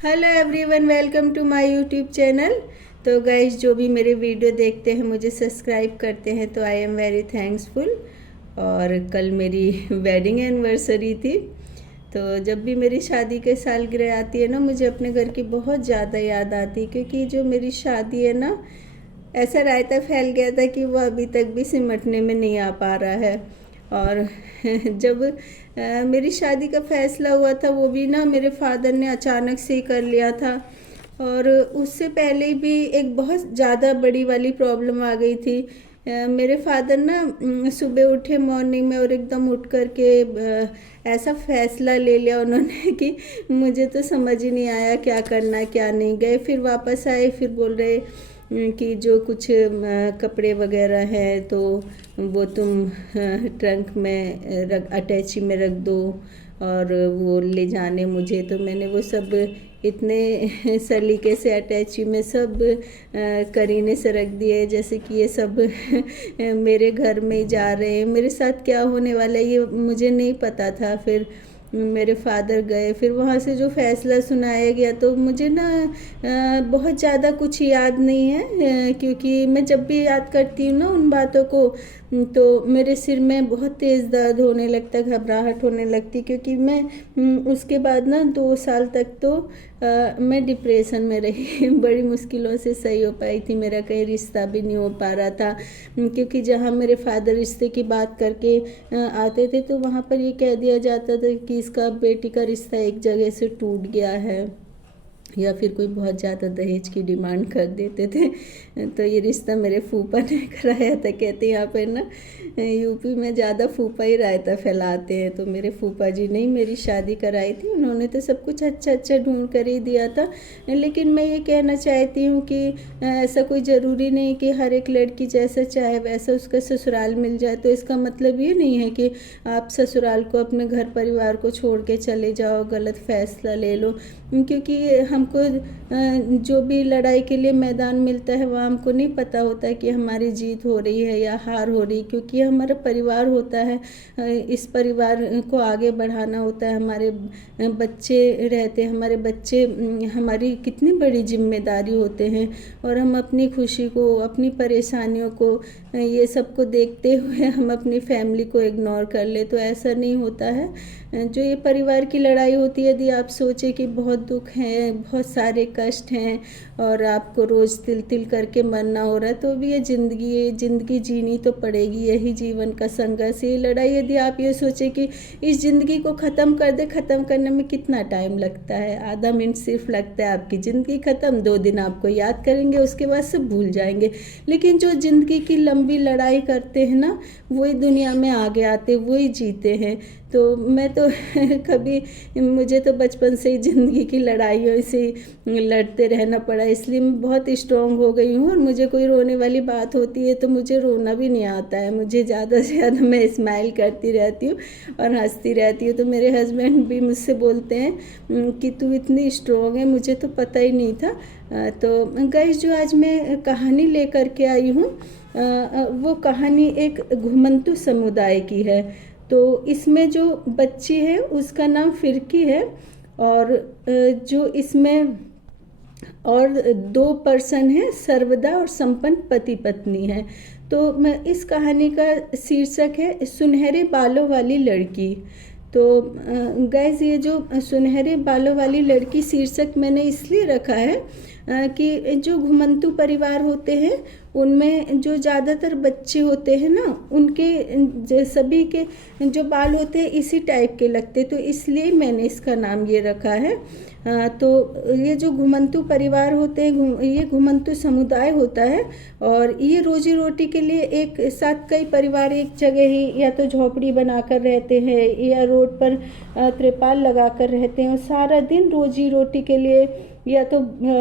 Hello everyone, welcome to my YouTube channel. तो guys, जो भी मेरे वीडियो देखते हैं, मुझे सब्सक्राइब करते हैं, तो आई एम वेरी थैंक्सफुल। और कल मेरी वेडिंग एनिवर्सरी थी। तो जब भी मेरी शादी के सालगिरह आती है ना, मुझे अपने घर की बहुत ज़्यादा याद आती है, क्योंकि जो मेरी शादी है ना, ऐसा रायता फैल गया था कि वो अभी तक भी सिमटने में नहीं आ पा रहा है। और जब मेरी शादी का फैसला हुआ था, वो भी ना मेरे फादर ने अचानक से ही कर लिया था। और उससे पहले भी एक बहुत ज़्यादा बड़ी वाली प्रॉब्लम आ गई थी। मेरे फादर ना सुबह उठे मॉर्निंग में और एकदम उठ कर के ऐसा फैसला ले लिया उन्होंने कि मुझे तो समझ ही नहीं आया क्या करना क्या नहीं। गए, फिर वापस आए, फिर बोल रहे कि जो कुछ कपड़े वगैरह हैं तो वो तुम ट्रंक में अटैची में रख दो और वो ले जाने मुझे। तो मैंने वो सब इतने सलीके से अटैची में सब करीने से रख दिए, जैसे कि ये सब मेरे घर में ही जा रहे हैं। मेरे साथ क्या होने वाला है ये मुझे नहीं पता था। फिर मेरे फादर गए, फिर वहाँ से जो फैसला सुनाया गया, तो मुझे ना बहुत ज़्यादा कुछ याद नहीं है, क्योंकि मैं जब भी याद करती हूँ ना उन बातों को, तो मेरे सिर में बहुत तेज़ दर्द होने लगता, घबराहट होने लगती। क्योंकि मैं उसके बाद ना 2 साल तक तो मैं डिप्रेशन में रही। बड़ी मुश्किलों से सही हो पाई थी, मेरा कहीं रिश्ता भी नहीं हो पा रहा था। क्योंकि जहाँ मेरे फादर रिश्ते की बात करके आते थे, तो वहाँ पर ये कह दिया जाता था कि इसका बेटी का रिश्ता एक जगह से टूट गया है, या फिर कोई बहुत ज़्यादा दहेज की डिमांड कर देते थे। तो ये रिश्ता मेरे फूफा ने कराया था। कहते हैं यहाँ पर ना यूपी में ज़्यादा फूफा ही रायता फैलाते हैं। तो मेरे फूफा जी ने ही मेरी शादी कराई थी। उन्होंने तो सब कुछ अच्छा अच्छा ढूंढ कर ही दिया था। लेकिन मैं ये कहना चाहती हूँ कि ऐसा कोई ज़रूरी नहीं कि हर एक लड़की जैसा चाहे वैसा उसका ससुराल मिल जाए। तो इसका मतलब ये नहीं है कि आप ससुराल को, अपने घर परिवार को छोड़ के चले जाओ, गलत फैसला ले लो। क्योंकि हमको जो भी लड़ाई के लिए मैदान मिलता है, वहाँ हमको नहीं पता होता कि हमारी जीत हो रही है या हार हो रही, क्योंकि ये हमारा परिवार होता है। इस परिवार को आगे बढ़ाना होता है। हमारे बच्चे रहते हैं, हमारे बच्चे हमारी कितनी बड़ी जिम्मेदारी होते हैं। और हम अपनी खुशी को, अपनी परेशानियों को, ये सब को देखते हुए हम अपनी फैमिली को इग्नोर कर ले, तो ऐसा नहीं होता है। जो ये परिवार की लड़ाई होती है, यदि आप सोचें कि बहुत दुख है, बहुत सारे कष्ट हैं और आपको रोज़ तिल तिल करके मरना हो रहा है, तो भी ये ज़िंदगी जीनी तो पड़ेगी। यही जीवन का संघर्ष, ये लड़ाई। यदि आप ये सोचें कि इस ज़िंदगी को ख़त्म कर दे, ख़त्म करने में कितना टाइम लगता है, आधा मिनट सिर्फ लगता है, आपकी ज़िंदगी ख़त्म। 2 दिन आपको याद करेंगे, उसके बाद सब भूल जाएंगे। लेकिन जो ज़िंदगी की लंबी लड़ाई करते हैं ना, वही दुनिया में आगे आते, वही जीते हैं। तो मैं तो कभी, मुझे तो बचपन से ही ज़िंदगी की लड़ाइयों से लड़ते रहना पड़ा, इसलिए मैं बहुत स्ट्रॉन्ग हो गई हूँ। और मुझे कोई रोने वाली बात होती है तो मुझे रोना भी नहीं आता है। मुझे ज़्यादा से ज़्यादा मैं स्माइल करती रहती हूँ और हंसती रहती हूँ। तो मेरे हस्बैंड भी मुझसे बोलते हैं कि तू इतनी स्ट्रॉन्ग है, मुझे तो पता ही नहीं था। तो गाइस, जो आज मैं कहानी लेकर के आई हूँ, वो कहानी एक घुमंतु समुदाय की है। तो इसमें जो बच्ची है उसका नाम फिरकी है। और जो इसमें और 2 पर्सन हैं, सर्वदा और संपन्न पति पत्नी है। तो मैं इस कहानी का शीर्षक है सुनहरे बालों वाली लड़की। तो गैस, ये जो सुनहरे बालों वाली लड़की शीर्षक मैंने इसलिए रखा है कि जो घुमंतु परिवार होते हैं, उनमें जो ज़्यादातर बच्चे होते हैं ना, उनके सभी के जो बाल होते हैं इसी टाइप के लगते, तो इसलिए मैंने इसका नाम ये रखा है। तो ये जो घुमंतु परिवार होते हैं, ये घुमंतु समुदाय होता है। और ये रोजी रोटी के लिए एक साथ कई परिवार एक जगह ही या तो झोपड़ी बनाकर रहते हैं या रोड पर त्रिपाल लगाकर रहते हैं। और सारा दिन रोजी रोटी के लिए या तो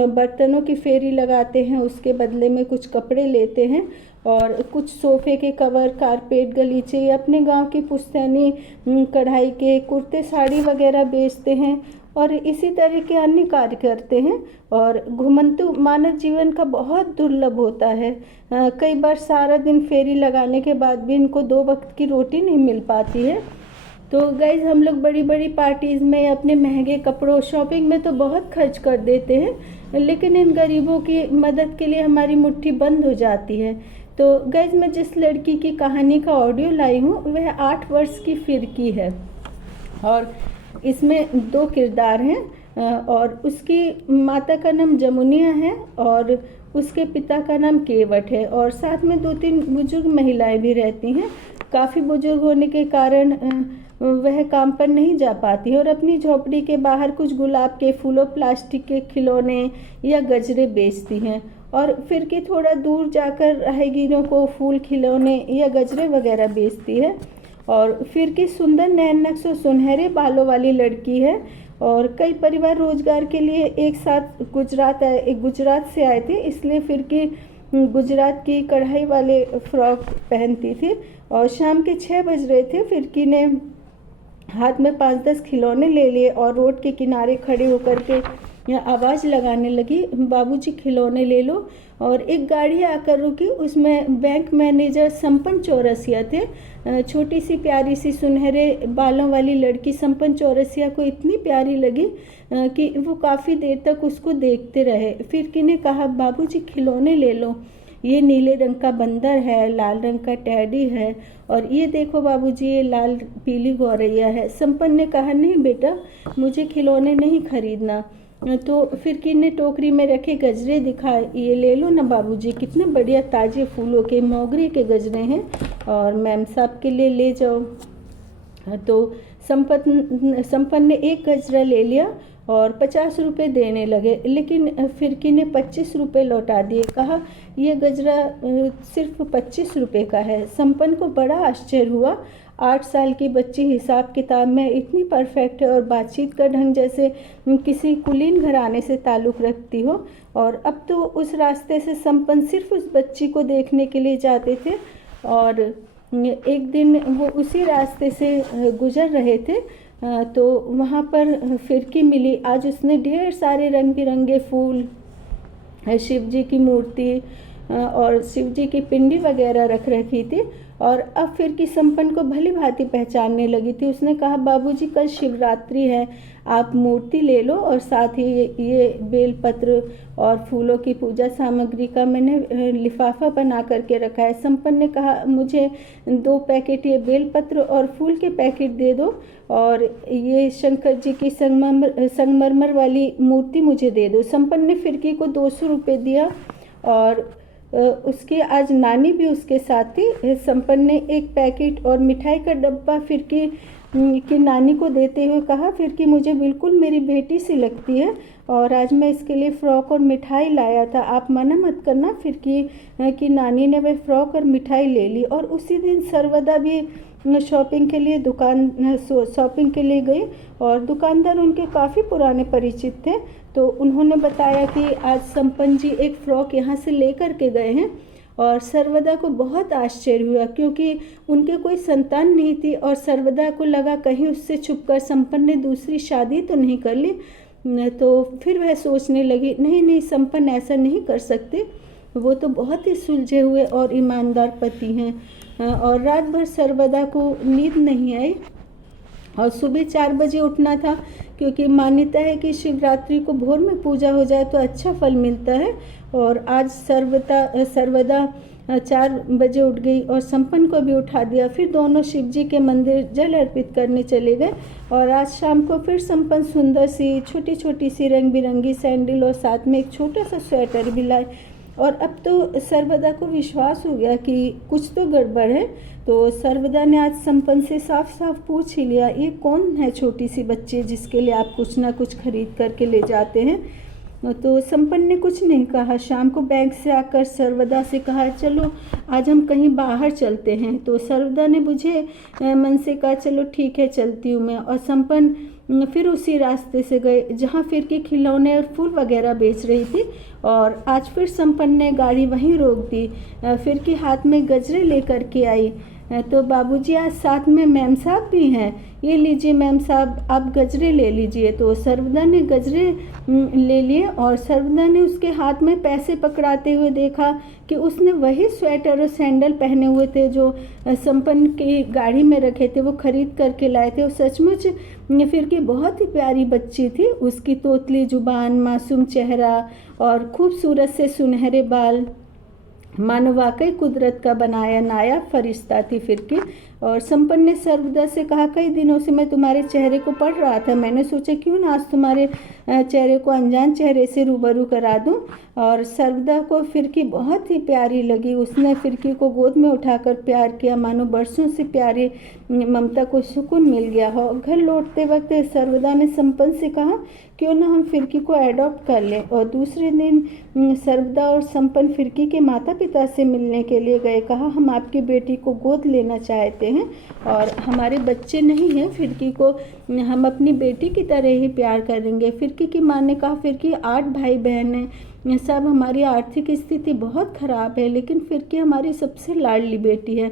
बर्तनों की फेरी लगाते हैं, उसके बदले में कुछ कपड़े लेते हैं, और कुछ सोफ़े के कवर, कारपेट, गलीचे या अपने गांव की पुश्तैनी कढ़ाई के कुर्ते साड़ी वगैरह बेचते हैं, और इसी तरह के अन्य कार्य करते हैं। और घुमंतु मानव जीवन का बहुत दुर्लभ होता है। कई बार सारा दिन फेरी लगाने के बाद भी इनको 2 वक्त की रोटी नहीं मिल पाती है। तो गाइज़ हम लोग बड़ी बड़ी पार्टीज़ में अपने महंगे कपड़ों शॉपिंग में तो बहुत खर्च कर देते हैं, लेकिन इन गरीबों की मदद के लिए हमारी मुट्ठी बंद हो जाती है। तो गाइज़ मैं जिस लड़की की कहानी का ऑडियो लाई हूँ वह 8 वर्ष की फ़िरकी है और इसमें 2 किरदार हैं और उसकी माता का नाम जमुनिया है और उसके पिता का नाम केवट है और साथ में 2-3 बुजुर्ग महिलाएं भी रहती हैं। काफ़ी बुजुर्ग होने के कारण वह काम पर नहीं जा पाती है और अपनी झोपड़ी के बाहर कुछ गुलाब के फूलों, प्लास्टिक के खिलौने या गजरे बेचती हैं और फिर कि थोड़ा दूर जाकर राहगीरों को फूल, खिलौने या गजरे वगैरह बेचती है। और फिर की सुंदर नैन नक्श और सुनहरे बालों वाली लड़की है और कई परिवार रोजगार के लिए एक साथ गुजरात से आए थे, इसलिए फिर की गुजरात की कढ़ाई वाले फ्रॉक पहनती थी। और शाम के 6 बज रहे थे, फिरकी ने हाथ में 5-10 खिलौने ले लिए और रोड के किनारे खड़े होकर के आवाज़ लगाने लगी, बाबूजी खिलौने ले लो। और एक गाड़ी आकर रुकी, उसमें बैंक मैनेजर संपन्न चौरसिया थे। छोटी सी प्यारी सी सुनहरे बालों वाली लड़की संपन्न चौरसिया को इतनी प्यारी लगी कि वो काफ़ी देर तक उसको देखते रहे। फिर ने कहा, बाबूजी खिलौने ले लो, ये नीले रंग का बंदर है, लाल रंग का टैडी है और ये देखो बाबूजी ये लाल पीली गौरैया है। संपन्न ने कहा, नहीं बेटा मुझे खिलौने नहीं खरीदना। तो फिरकी ने टोकरी में रखे गजरे दिखाए, ये ले लो ना बाबूजी, कितने बढ़िया ताज़े फूलों के मोगरे के गजरे हैं और मैम साहब के लिए ले जाओ। तो संपन्न ने एक गजरा ले लिया और 50 रुपये देने लगे, लेकिन फिरकी ने 25 रुपये लौटा दिए। कहा, यह गजरा सिर्फ 25 रुपये का है। संपन्न को बड़ा आश्चर्य हुआ, 8 साल की बच्ची हिसाब किताब में इतनी परफेक्ट है और बातचीत का ढंग जैसे किसी कुलीन घराने से ताल्लुक़ रखती हो। और अब तो उस रास्ते से संपन्न सिर्फ उस बच्ची को देखने के लिए जाते थे और एक दिन वो उसी रास्ते से गुजर रहे थे तो वहाँ पर फिरकी मिली। आज उसने ढेर सारे रंग बिरंगे फूल, शिव जी की मूर्ति और शिव जी की पिंडी वगैरह रख रखी थी और अब फिरकी संपन्न को भली भांति पहचानने लगी थी। उसने कहा, बाबूजी कल शिवरात्रि है, आप मूर्ति ले लो और साथ ही ये बेलपत्र और फूलों की पूजा सामग्री का मैंने लिफाफा बना करके रखा है। संपन्न ने कहा, मुझे 2 पैकेट ये बेलपत्र और फूल के पैकेट दे दो और ये शंकर जी की संगमरमर वाली मूर्ति मुझे दे दो। संपन्न ने फिरकी को 200 रुपये दिया और उसकी आज नानी भी उसके साथ थी। संपन्न ने एक पैकेट और मिठाई का डब्बा फिरकी की नानी को देते हुए कहा, फिरकी मुझे बिल्कुल मेरी बेटी सी लगती है और आज मैं इसके लिए फ़्रॉक और मिठाई लाया था, आप मना मत करना। फिरकी की नानी ने वह फ़्रॉक और मिठाई ले ली और उसी दिन सर्वदा भी शॉपिंग के लिए गई और दुकानदार उनके काफ़ी पुराने परिचित थे। तो उन्होंने बताया कि आज संपन्न जी एक फ़्रॉक यहाँ से लेकर के गए हैं और सर्वदा को बहुत आश्चर्य हुआ क्योंकि उनके कोई संतान नहीं थी और सर्वदा को लगा कहीं उससे छुपकर संपन्न ने दूसरी शादी तो नहीं कर ली। तो फिर वह सोचने लगी, नहीं संपन्न ऐसा नहीं कर सकते, वो तो बहुत ही सुलझे हुए और ईमानदार पति हैं। और रात भर सर्वदा को नींद नहीं आई और सुबह 4 बजे उठना था क्योंकि मान्यता है कि शिवरात्रि को भोर में पूजा हो जाए तो अच्छा फल मिलता है। और आज सर्वदा 4 बजे उठ गई और संपन्न को भी उठा दिया। फिर दोनों शिव जी के मंदिर जल अर्पित करने चले गए और आज शाम को फिर संपन्न सुंदर सी छोटी सी रंग बिरंगी सैंडल और साथ में एक छोटा सा स्वेटर भी लाए। और अब तो सर्वदा को विश्वास हो गया कि कुछ तो गड़बड़ है। तो सर्वदा ने आज संपन्न से साफ पूछ ही लिया, ये कौन है छोटी सी बच्ची जिसके लिए आप कुछ ना कुछ खरीद करके ले जाते हैं। तो संपन्न ने कुछ नहीं कहा। शाम को बैंक से आकर सर्वदा से कहा, चलो आज हम कहीं बाहर चलते हैं। तो सर्वदा ने बुझे मन से कहा, चलो ठीक है चलती हूँ मैं। और संपन्न फिर उसी रास्ते से गए जहाँ फिर के खिलौने और फूल वगैरह बेच रही थी। और आज फिर संपन्न ने गाड़ी वहीं रोक दी। फिर के हाथ में गजरे लेकर के आई। तो बाबूजी आज साथ में मैम साहब भी हैं, ये लीजिए मैम साहब आप गजरे ले लीजिए। तो सर्वदा ने गजरे ले लिए और सर्वदा ने उसके हाथ में पैसे पकड़ाते हुए देखा कि उसने वही स्वेटर और सैंडल पहने हुए थे जो संपन्न की गाड़ी में रखे थे, वो खरीद करके लाए थे। वो सचमुच फिरकी बहुत ही प्यारी बच्ची थी, उसकी तोतली जुबान, मासूम चेहरा और खूबसूरत से सुनहरे बाल मानो वाकई कुदरत का बनाया नायाब फरिश्ता थी फिरकी। और संपन्न ने सर्वदा से कहा, कई दिनों से मैं तुम्हारे चेहरे को पढ़ रहा था, मैंने सोचा क्यों ना आज तुम्हारे चेहरे को अनजान चेहरे से रूबरू करा दूं। और सर्वदा को फिरकी बहुत ही प्यारी लगी, उसने फिरकी को गोद में उठाकर प्यार किया, मानो बरसों से प्यारी ममता को सुकून मिल गया हो। घर लौटते वक्त सर्वदा ने संपन्न से कहा, क्यों ना हम फिरकी को एडॉप्ट कर लें। और दूसरे दिन सर्वदा और संपन्न फिरकी के माता पिता से मिलने के लिए गए। कहा, हम आपकी बेटी को गोद लेना चाहते हैं और हमारे बच्चे नहीं हैं, फिरकी को हम अपनी बेटी की तरह ही प्यार करेंगे। फिरकी की माँ ने कहा, फिरकी 8 भाई बहन हैं, सब हमारी आर्थिक स्थिति बहुत ख़राब है, लेकिन फिरकी हमारी सबसे लाडली बेटी है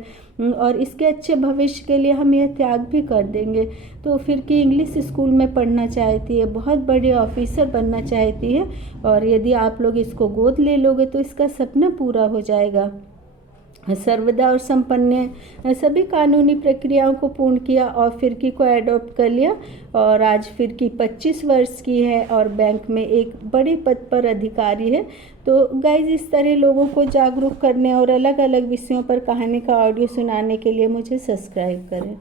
और इसके अच्छे भविष्य के लिए हम यह त्याग भी कर देंगे। तो फिरकी इंग्लिश स्कूल में पढ़ना चाहती है, बहुत बड़े ऑफिसर बनना चाहती है और यदि आप लोग इसको गोद ले लोगे तो इसका सपना पूरा हो जाएगा। सर्वदा और संपन्न ने सभी कानूनी प्रक्रियाओं को पूर्ण किया और फिरकी को एडॉप्ट कर लिया और आज फिरकी 25 वर्ष की है और बैंक में एक बड़े पद पर अधिकारी है। तो गाइज, इस तरह लोगों को जागरूक करने और अलग अलग विषयों पर कहानी का ऑडियो सुनाने के लिए मुझे सब्सक्राइब करें।